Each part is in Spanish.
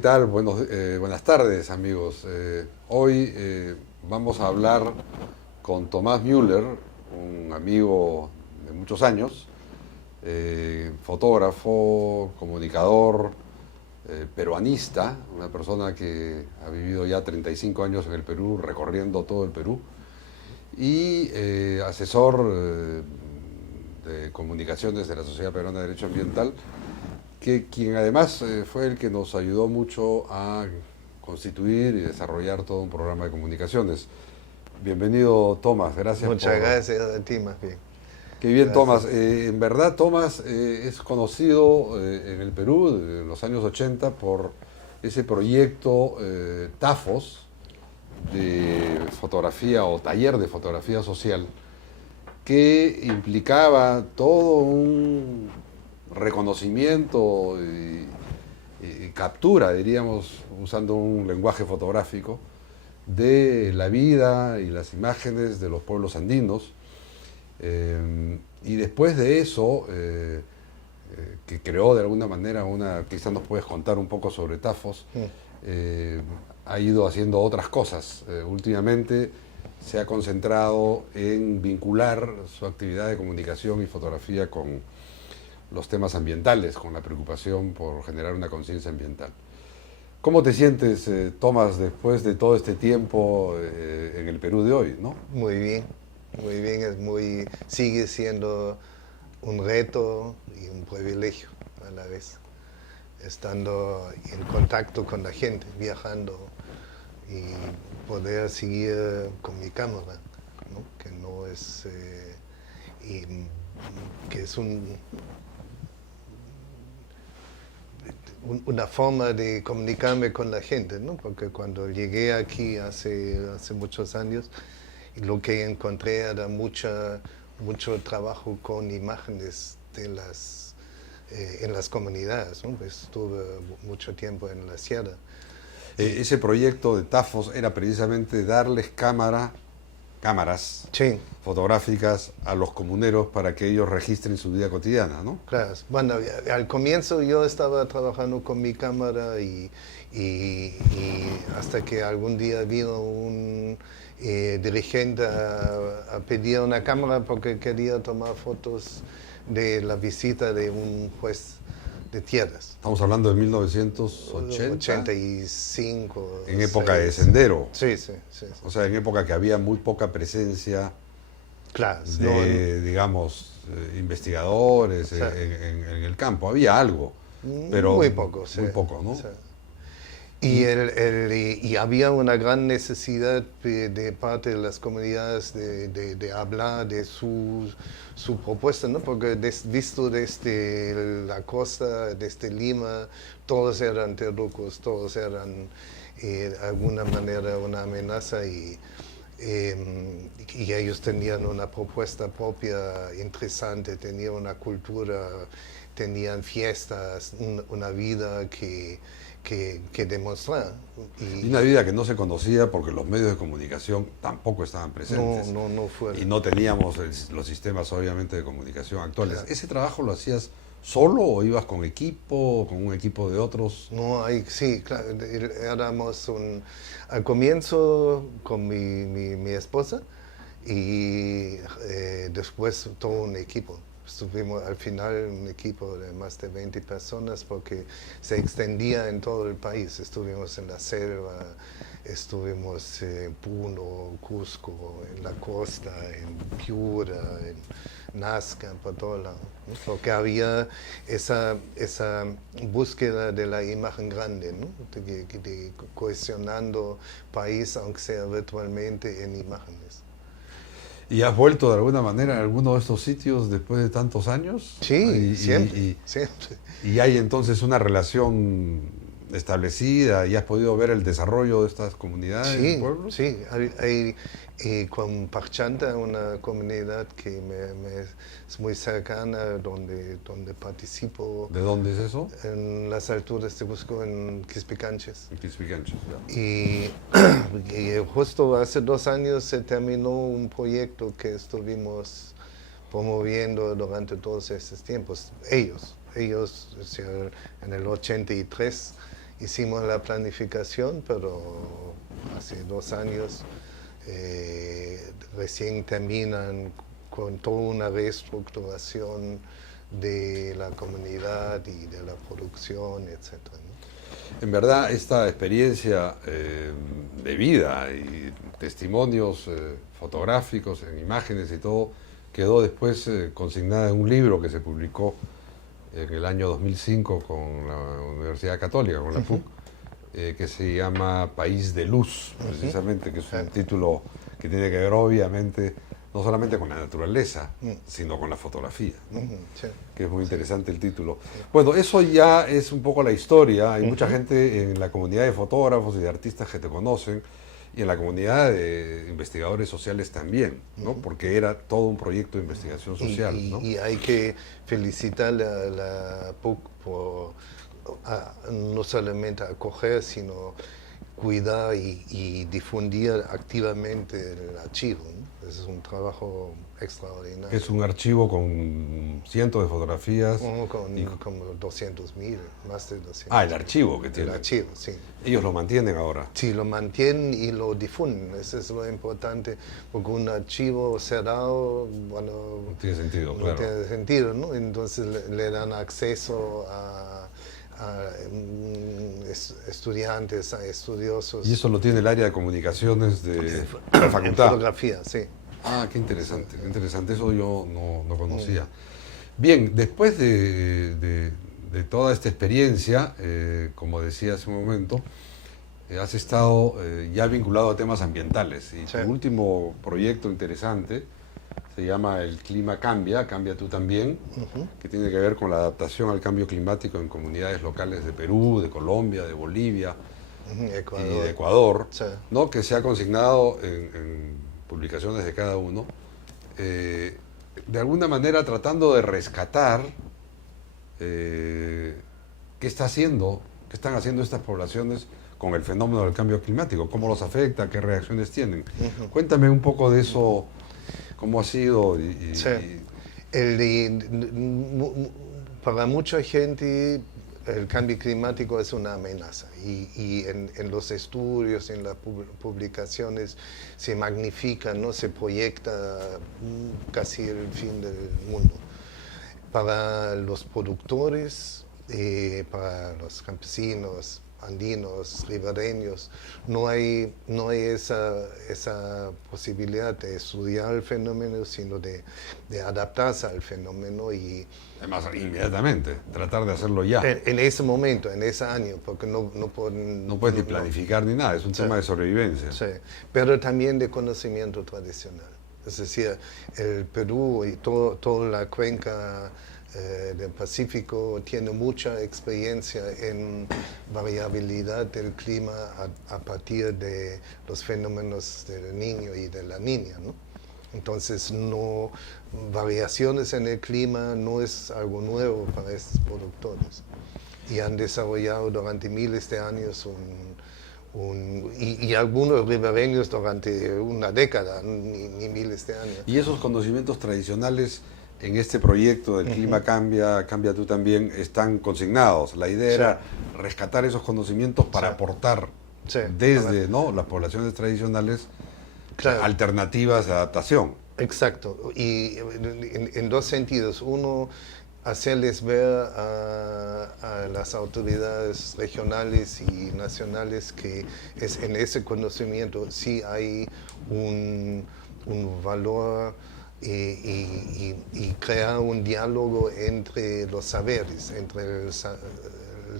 tal? Buenas tardes, amigos. Hoy vamos a hablar con Tomás Müller, un amigo de muchos años, fotógrafo, comunicador, peruanista, una persona que ha vivido ya 35 años en el Perú, recorriendo todo el Perú, y asesor de comunicaciones de la Sociedad Peruana de Derecho Ambiental, quien además fue el que nos ayudó mucho a constituir y desarrollar todo un programa de comunicaciones. Bienvenido, Tomás, gracias. Muchas gracias a ti, más bien. Qué bien, Gracias. Tomás. En verdad, Tomás es conocido en el Perú en los años 80 por ese proyecto TAFOS de fotografía o taller de fotografía social, que implicaba todo un reconocimiento y captura, diríamos, usando un lenguaje fotográfico, de la vida y las imágenes de los pueblos andinos. Y después de eso, que creó de alguna manera quizás nos puedes contar un poco sobre TAFOS, ha ido haciendo otras cosas. Últimamente se ha concentrado en vincular su actividad de comunicación y fotografía con los temas ambientales, con la preocupación por generar una conciencia ambiental. ¿Cómo te sientes, Tomás, después de todo este tiempo en el Perú de hoy, ¿no? Muy bien, sigue siendo un reto y un privilegio a la vez, estando en contacto con la gente, viajando y poder seguir con mi cámara, ¿no? Que no es, que es una forma de comunicarme con la gente, ¿no? Porque cuando llegué aquí hace muchos años, lo que encontré era mucho trabajo con imágenes en las comunidades, ¿no? Pues estuve mucho tiempo en la sierra. Ese proyecto de TAFOS era precisamente darles cámaras Sí, fotográficas a los comuneros para que ellos registren su vida cotidiana, ¿no? claro. Bueno, al comienzo yo estaba trabajando con mi cámara y hasta que algún día vino un dirigente a pedir una cámara porque quería tomar fotos de la visita de un juez de tierras. Estamos hablando de 1980. 85. En época de sendero. Sí. O sea, en época que había muy poca presencia Claro. de, digamos, investigadores Sí. en el campo. Había algo, pero muy poco, sí. muy poco, ¿no? Sí. Y había una gran necesidad de parte de las comunidades de hablar de su propuesta, ¿no? Porque visto desde la costa, desde Lima, todos eran terrucos, todos eran de alguna manera una amenaza y ellos tenían una propuesta propia interesante, tenían una cultura, tenían fiestas, una vida que demostrar. Y una vida que no se conocía porque los medios de comunicación tampoco estaban presentes. No fue. Y no teníamos los sistemas, obviamente, de comunicación actuales. Claro. ¿Ese trabajo lo hacías solo o ibas con equipo, con un equipo de otros? No, sí, claro, éramos al comienzo con mi esposa y después todo un equipo. Estuvimos al final un equipo de más de 20 personas porque se extendía en todo el país. Estuvimos en la selva, estuvimos en Puno, Cusco, en la costa, en Piura, en Nazca, por todo lado, ¿no? Porque había esa búsqueda de la imagen grande, ¿no? de cohesionando país, aunque sea virtualmente, en imágenes. ¿Y has vuelto de alguna manera a alguno de estos sitios después de tantos años? Sí, siempre. Y hay entonces una relación establecida y has podido ver el desarrollo de estas comunidades y pueblos. Sí, hay con Pachanta, una comunidad que es muy cercana, donde participo. ¿De dónde es eso? En las alturas de Cusco, en Quispicanches. En Quispicanches, ya. Y justo hace 2 años se terminó un proyecto que estuvimos promoviendo durante todos estos tiempos. Ellos o sea, en el 83 hicimos la planificación, pero hace 2 años recién terminan con toda una reestructuración de la comunidad y de la producción, etc., ¿no? En verdad, esta experiencia de vida y testimonios fotográficos, en imágenes y todo, quedó después consignada en un libro que se publicó en el año 2005 con la Universidad Católica, con la PUC, que se llama País de Luz, precisamente, que es un título que tiene que ver obviamente no solamente con la naturaleza, sino con la fotografía, ¿no? Sí. Que es muy interesante el título. Bueno, eso ya es un poco la historia. Hay mucha gente en la comunidad de fotógrafos y de artistas que te conocen, y en la comunidad de investigadores sociales también, ¿no? Porque era todo un proyecto de investigación social, ¿no? Y hay que felicitar a la PUC por no solamente acoger, sino cuidar y difundir activamente el archivo, ¿no? Ese es un trabajo extraordinario. Es un archivo con cientos de fotografías. Con como 200.000, más de 200. Ah, el archivo que tiene. El archivo, sí. Ellos lo mantienen ahora. Sí, lo mantienen y lo difunden. Eso es lo importante, porque un archivo cerrado, bueno, No tiene sentido, no claro. tiene sentido, ¿no? Entonces le dan acceso a estudiantes, a estudiosos. Y eso lo tiene el área de comunicaciones de la En facultad. fotografía, sí. Ah, qué interesante, qué interesante. Eso yo no conocía. Bien, después de toda esta experiencia, como decía hace un momento, has estado ya vinculado a temas ambientales. Y Sí. tu último proyecto interesante se llama El Clima Cambia, Cambia tú también, que tiene que ver con la adaptación al cambio climático en comunidades locales de Perú, de Colombia, de Bolivia Ecuador. y de Ecuador, Sí. ¿no? Que se ha consignado en publicaciones de cada uno, de alguna manera tratando de rescatar qué están haciendo estas poblaciones con el fenómeno del cambio climático, cómo los afecta, qué reacciones tienen. Cuéntame un poco de eso, cómo ha sido. Sí. Para mucha gente el cambio climático es una amenaza y en los estudios, en las publicaciones se magnifica, ¿no? Se proyecta casi el fin del mundo. Para los productores, para los campesinos, andinos, ribereños, no hay esa posibilidad de estudiar el fenómeno, sino de adaptarse al fenómeno y Además, inmediatamente, tratar de hacerlo ya. en ese momento, en ese año, porque no pueden... No puedes ni planificar ni nada, es un tema de sobrevivencia. Sí, pero también de conocimiento tradicional. Es decir, el Perú y toda la cuenca del Pacífico tiene mucha experiencia en variabilidad del clima a partir de los fenómenos del niño y de la niña, ¿no? Entonces, variaciones en el clima no es algo nuevo para estos productores. Y han desarrollado durante miles de años y algunos ribereños durante una década, ni miles de años. Y esos conocimientos tradicionales en este proyecto del Clima Cambia, Cambia tú también, están consignados. La idea era rescatar esos conocimientos para aportar desde las poblaciones tradicionales alternativas de adaptación. Exacto, y en dos sentidos. Uno, hacerles ver a las autoridades regionales y nacionales que en ese conocimiento sí hay un valor y crear un diálogo entre los saberes, entre el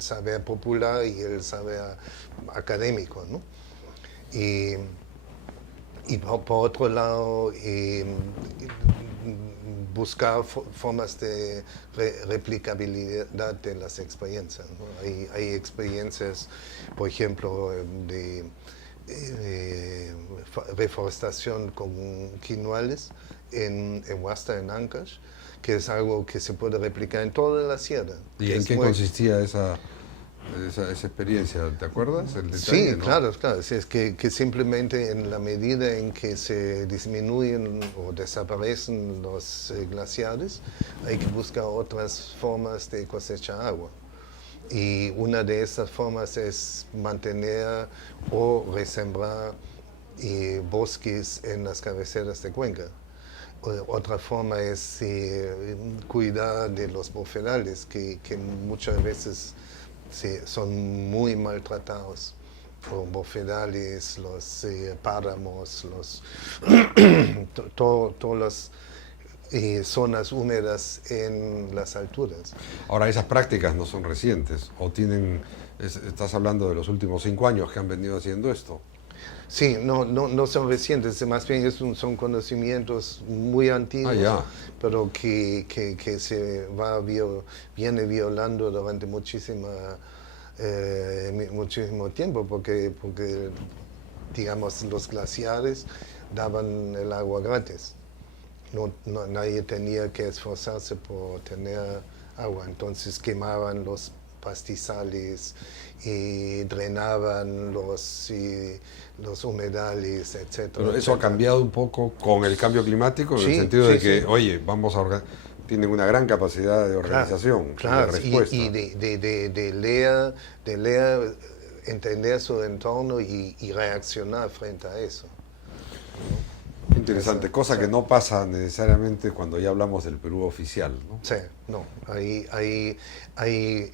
saber popular y el saber académico, ¿no? Y por otro lado, buscar formas de replicabilidad de las experiencias, ¿no? Hay experiencias, por ejemplo, de reforestación con quinoales en Huasta, en Ancash, que es algo que se puede replicar en toda la sierra. ¿Y en qué consistía esa experiencia? ¿Te acuerdas? El detalle, Sí, ¿no? claro. Es que simplemente en la medida en que se disminuyen o desaparecen los glaciares, hay que buscar otras formas de cosechar agua. Y una de estas formas es mantener o resembrar bosques en las cabeceras de cuenca. Otra forma es cuidar de los bofedales, que muchas veces son muy maltratados por bofedales, los páramos, todas las zonas húmedas en las alturas. Ahora, esas prácticas no son recientes, o estás hablando de los últimos 5 años que han venido haciendo esto. Sí, no son recientes, más bien son conocimientos muy antiguos, pero que se viene violando durante muchísimo tiempo, porque digamos los glaciares daban el agua gratis. Nadie tenía que esforzarse por tener agua, entonces quemaban los pastizales y drenaban los humedales, etc. Pero eso ha cambiado un poco con el cambio climático, en el sentido de que, oye, tienen una gran capacidad de organización, claro, de respuesta. Y de leer, entender su entorno y reaccionar frente a eso. Interesante, cosa que no pasa necesariamente cuando ya hablamos del Perú oficial, ¿no? Sí, no. Hay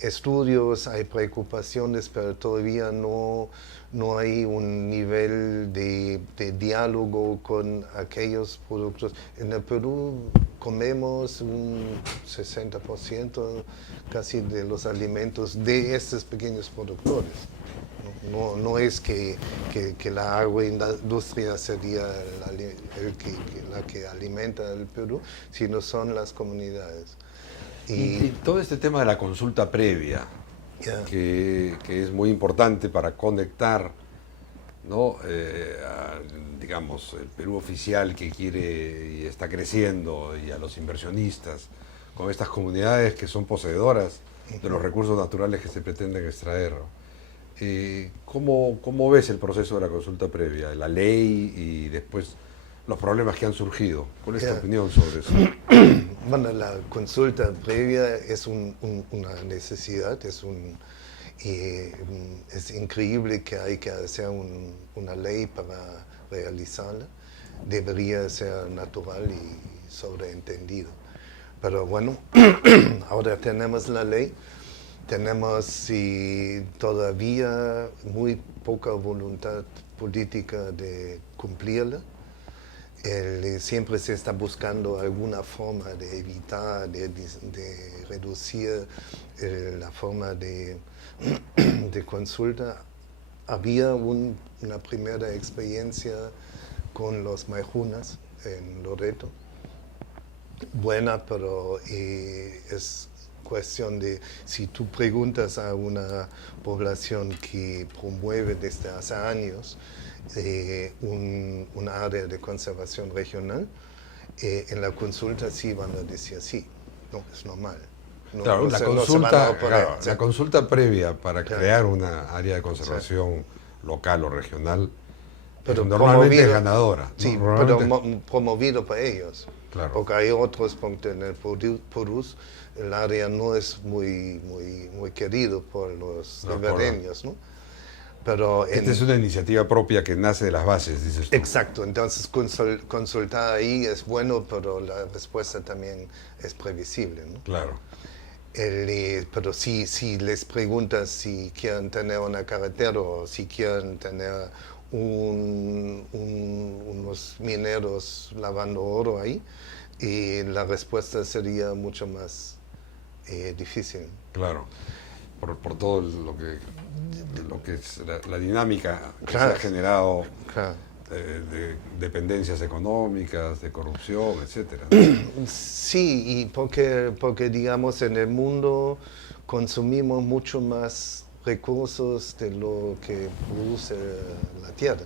estudios, hay preocupaciones, pero todavía no hay un nivel de diálogo con aquellos productos. En el Perú comemos un 60% casi de los alimentos de estos pequeños productores. No es que la agroindustria sería la que alimenta el Perú, sino son las comunidades. Y todo este tema de la consulta previa, que es muy importante para conectar, ¿no? Digamos, el Perú oficial que quiere y está creciendo, y a los inversionistas, con estas comunidades que son poseedoras de los recursos naturales que se pretenden extraer. ¿Cómo ves el proceso de la consulta previa, la ley y después los problemas que han surgido? ¿Cuál es tu opinión sobre eso? Bueno, la consulta previa es una necesidad, es increíble que hay que hacer una ley para realizarla. Debería ser natural y sobreentendido. Pero bueno, ahora tenemos la ley. Tenemos todavía muy poca voluntad política de cumplirla. Siempre se está buscando alguna forma de evitar, de reducir la forma de consulta. Había una primera experiencia con los maijunas en Loreto. Buena, pero es cuestión de, si tú preguntas a una población que promueve desde hace años un área de conservación regional, en la consulta sí van a decir sí, no, es normal. Claro, la consulta previa para crear una área de conservación local o regional, pero normalmente es ganadora. Sí, ¿no? pero promovido por ellos. Claro. Porque hay otros puntos en el Perú, el área no es muy querido por los ribereños, ¿no? Pero esta es una iniciativa propia que nace de las bases, dices tú. Exacto, entonces consultar ahí es bueno, pero la respuesta también es previsible, ¿no? Claro. Pero si les preguntas si quieren tener una carretera o si quieren tener unos mineros lavando oro ahí, y la respuesta sería mucho más difícil. Claro, por todo lo que es la dinámica que se ha generado, de dependencias económicas, de corrupción, etcétera. Sí, y porque digamos en el mundo consumimos mucho más recursos de lo que produce la tierra.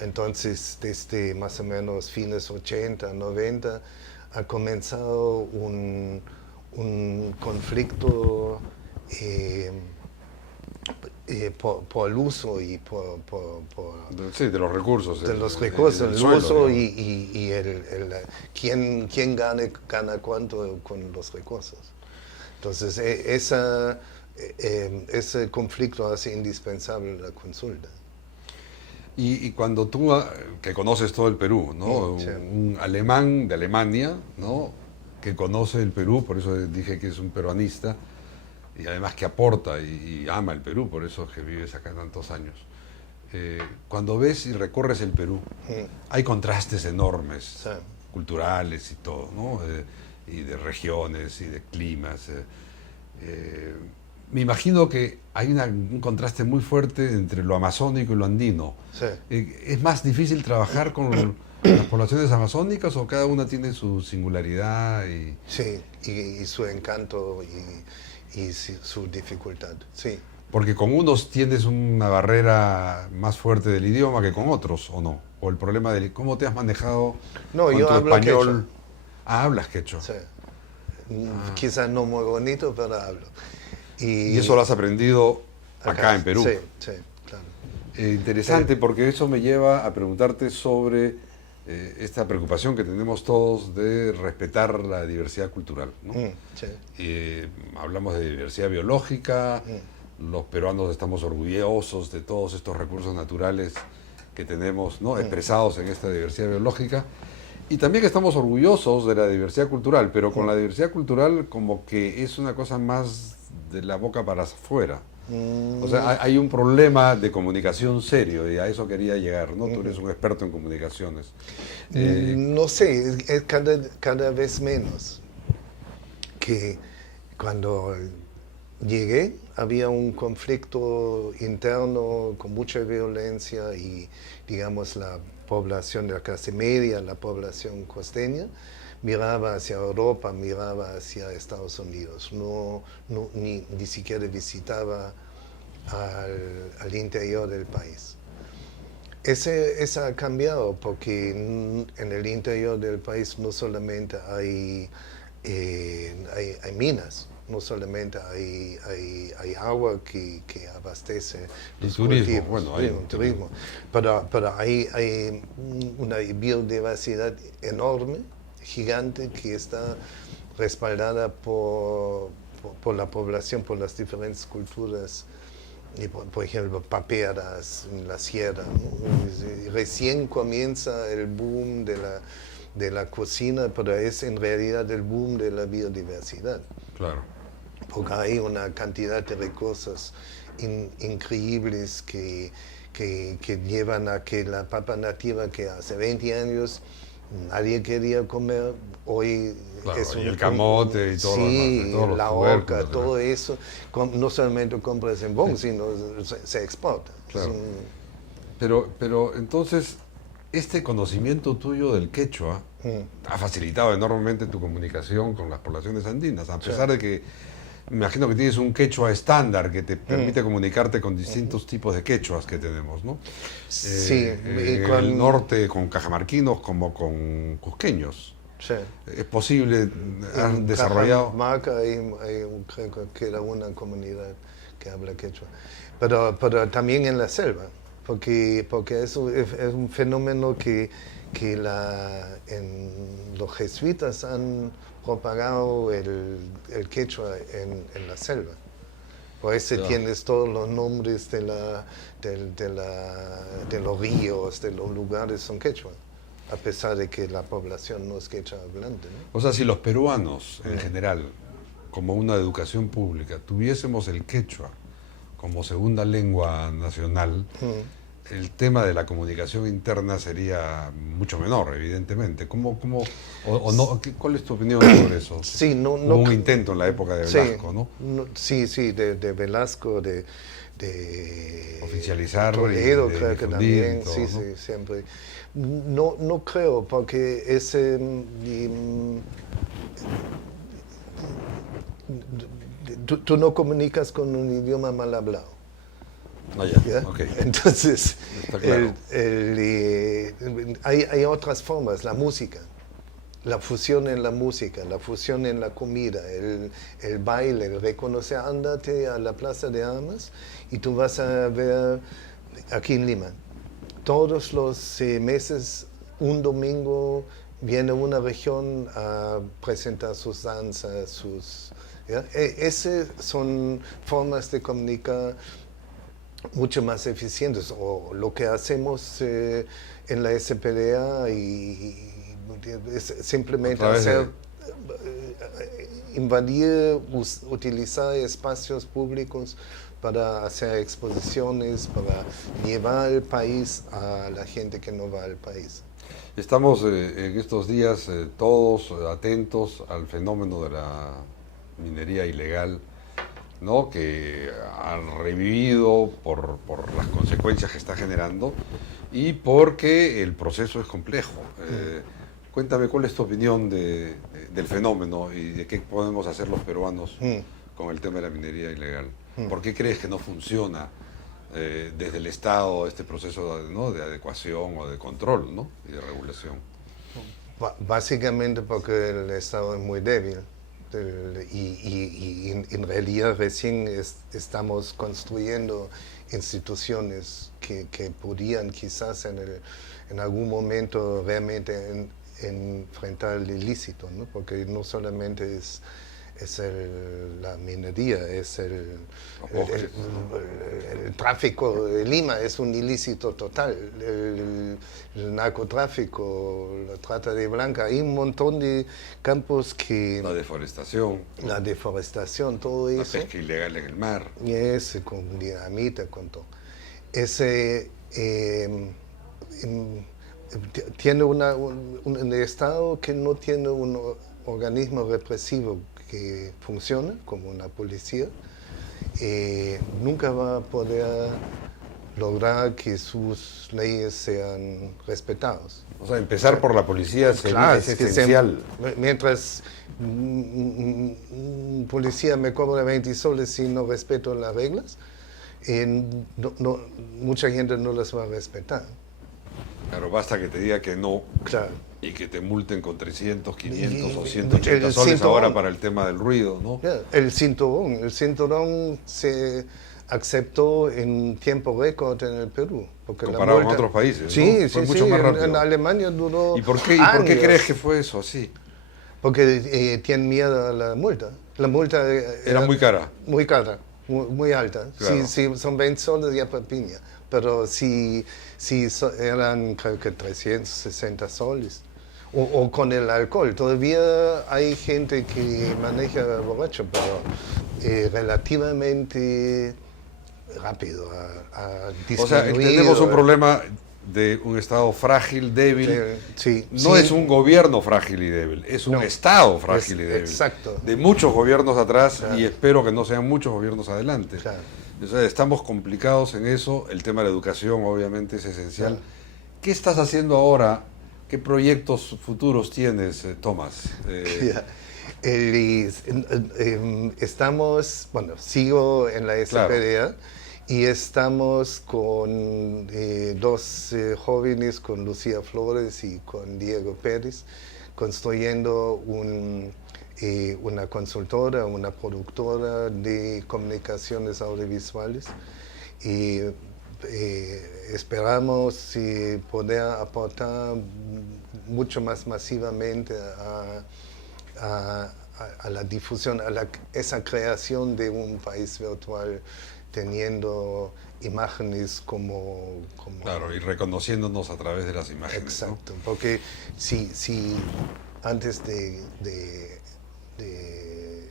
Entonces, desde más o menos fines 80, 90, ha comenzado un conflicto por el uso y sí, de los recursos. De los recursos, el suelo, uso y quién gana cuánto con los recursos. Entonces, ese conflicto hace indispensable la consulta. Y cuando tú, que conoces todo el Perú, ¿no? Sí. Un alemán de Alemania, ¿no? Que conoce el Perú, por eso dije que es un peruanista, y además que aporta y ama el Perú, por eso es que vives acá tantos años. Cuando ves y recorres el Perú, hay contrastes enormes, Sí. culturales y todo, ¿no? Y de regiones y de climas. Me imagino que hay un contraste muy fuerte entre lo amazónico y lo andino. Sí. ¿Es más difícil trabajar con las poblaciones amazónicas o cada una tiene su singularidad? Sí, y su encanto y su dificultad, sí. Porque con unos tienes una barrera más fuerte del idioma que con otros, ¿o no? O el problema del... ¿Cómo te has manejado No, con yo tu hablo español? quechua. Ah, hablas quechua. Sí. Quizás no muy bonito, pero hablo. Y eso lo has aprendido acá en Perú. Sí, sí, claro. Interesante, porque eso me lleva a preguntarte sobre esta preocupación que tenemos todos de respetar la diversidad cultural, ¿no? Sí. Hablamos de diversidad biológica, los peruanos estamos orgullosos de todos estos recursos naturales que tenemos, ¿no? Expresados en esta diversidad biológica, y también estamos orgullosos de la diversidad cultural, pero con la diversidad cultural como que es una cosa más de la boca para afuera. O sea, hay un problema de comunicación serio y a eso quería llegar, ¿no? Tú eres un experto en comunicaciones. No sé, es cada vez menos. Que cuando llegué había un conflicto interno con mucha violencia y, digamos, la población de la clase media, la población costeña, miraba hacia Europa, miraba hacia Estados Unidos, ni siquiera visitaba al interior del país. Eso ha cambiado porque en el interior del país no solamente hay minas, no solamente hay agua que abastece los turismo, cultivos, bueno, hay turismo, pero hay una biodiversidad enorme, gigante, que está respaldada por la población, por las diferentes culturas. Y por ejemplo, paperas en la sierra, ¿no? Recién comienza el boom de la cocina, pero es en realidad el boom de la biodiversidad. Claro. Porque hay una cantidad de recursos increíbles que llevan a que la papa nativa que hace 20 años nadie quería comer, hoy Claro, es y el camote y todo lo demás, todos los la tubérculos, oca, todo eso, no solamente compras en Bonn, sino se exporta. Claro. Pero entonces, este conocimiento tuyo del quechua ha facilitado enormemente tu comunicación con las poblaciones andinas, a pesar de que me imagino que tienes un quechua estándar que te permite comunicarte con distintos tipos de quechuas que tenemos, ¿no? Sí, en el norte con cajamarquinos como con cusqueños. Sí. Es posible, han En desarrollado... Cajamarca creo que era una comunidad que habla quechua, pero también en la selva, porque eso es un fenómeno que los jesuitas han propagado el quechua en la selva. Por eso tienes todos los nombres de los ríos, de los lugares son quechua, a pesar de que la población no es quechua hablante, ¿no? O sea, si los peruanos en general, como una educación pública, tuviésemos el quechua como segunda lengua nacional, el tema de la comunicación interna sería mucho menor, evidentemente. ¿Cuál es tu opinión sobre eso? Sí, Hubo un intento en la época de Velasco, sí, ¿no? Sí, de Velasco, de oficializar Toledo, y de creo que difundir también, y todo, sí, ¿no? sí, siempre. No creo, porque tú no comunicas con un idioma mal hablado. No, ya, ¿Ya? ok. Entonces, Está claro. hay otras formas, la música, la fusión en la música, la fusión en la comida, el baile, el reconocer, ándate a la Plaza de Armas y tú vas a ver aquí en Lima, todos los meses, un domingo, viene una región a presentar sus danzas, sus ¿ya? Esas son formas de comunicar mucho más eficientes. O lo que hacemos en la SPDA es simplemente hacer, invadir, utilizar espacios públicos para hacer exposiciones, para llevar el país a la gente que no va al país. Estamos en estos días todos atentos al fenómeno de la minería ilegal, ¿no? Que ha revivido por las consecuencias que está generando y porque el proceso es complejo. Cuéntame cuál es tu opinión del fenómeno y de qué podemos hacer los peruanos con el tema de la minería ilegal. ¿Por qué crees que no funciona desde el Estado este proceso, ¿no?, de adecuación o de control, ¿no?, y de regulación? Básicamente porque el Estado es muy débil. Y en realidad recién estamos construyendo instituciones que podrían quizás en algún momento realmente enfrentar el ilícito, ¿no? Porque no solamente es la minería, es el tráfico de Lima, es un ilícito total, el narcotráfico, la trata de blanca, hay un montón de campos que... La deforestación, todo eso. La pesca ilegal en el mar. Con dinamita, con todo. Tiene un Estado que no tiene un organismo represivo que funciona como una policía, nunca va a poder lograr que sus leyes sean respetadas. O sea, empezar por la policía es esencial. Mientras un policía me cobra 20 soles si no respeto las reglas, mucha gente no las va a respetar. Claro, basta que te diga que no, claro, y que te multen con 300, 500 o 180 soles ahora para el tema del ruido, ¿no? El cinturón se aceptó en tiempo récord en el Perú. Comparado con otros países, sí, ¿no? Fue sí, mucho más rápido. En Alemania duró ¿Y por qué crees que fue eso así? Porque tienen miedo a la multa. La multa era muy cara. Muy cara, muy alta. Claro. Si son 20 soles ya papiña. Pero si eran, creo que 360 soles. O con el alcohol. Todavía hay gente que maneja borracho, pero relativamente rápido a disminuir. O sea, tenemos un problema de un Estado frágil, débil. Sí, no es un gobierno frágil y débil, es un Estado frágil y débil. Exacto. De muchos gobiernos atrás, claro, y espero que no sean muchos gobiernos adelante. Claro. O sea, estamos complicados en eso. El tema de la educación obviamente es esencial. Claro. ¿Qué estás haciendo ahora? ¿Qué proyectos futuros tienes, Tomás? Sigo en la SPDA. Claro. Y estamos con dos jóvenes, con Lucía Flores y con Diego Pérez, construyendo una consultora, una productora de comunicaciones audiovisuales. Y esperamos poder aportar mucho más masivamente a la difusión, a esa creación de un país virtual, teniendo imágenes como... Claro, y reconociéndonos a través de las imágenes. Exacto, ¿no? porque si antes de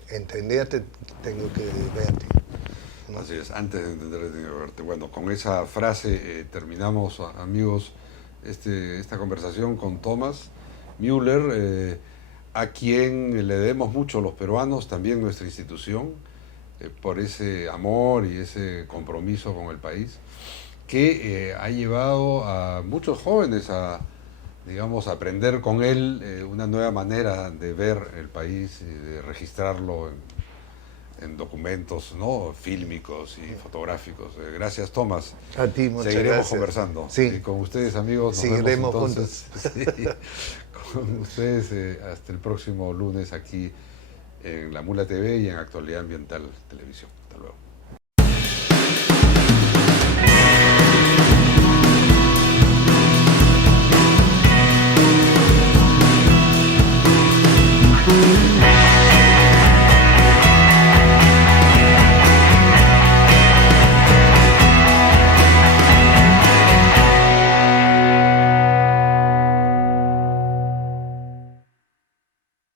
entenderte, tengo que verte, ¿no? Así es, antes de entenderte, tengo que verte. Bueno, con esa frase terminamos, amigos, esta conversación con Tomás Müller, a quien le debemos mucho los peruanos, también nuestra institución, por ese amor y ese compromiso con el país, que ha llevado a muchos jóvenes a, digamos, aprender con él una nueva manera de ver el país y de registrarlo en documentos, ¿no?, fílmicos y fotográficos. Gracias, Tomás. A ti, muchas Seguiremos gracias. Conversando. Sí. Y con ustedes, amigos, nos seguiremos vemos juntos. Sí, con ustedes hasta el próximo lunes aquí en La Mula TV y en Actualidad Ambiental Televisión. Hasta luego.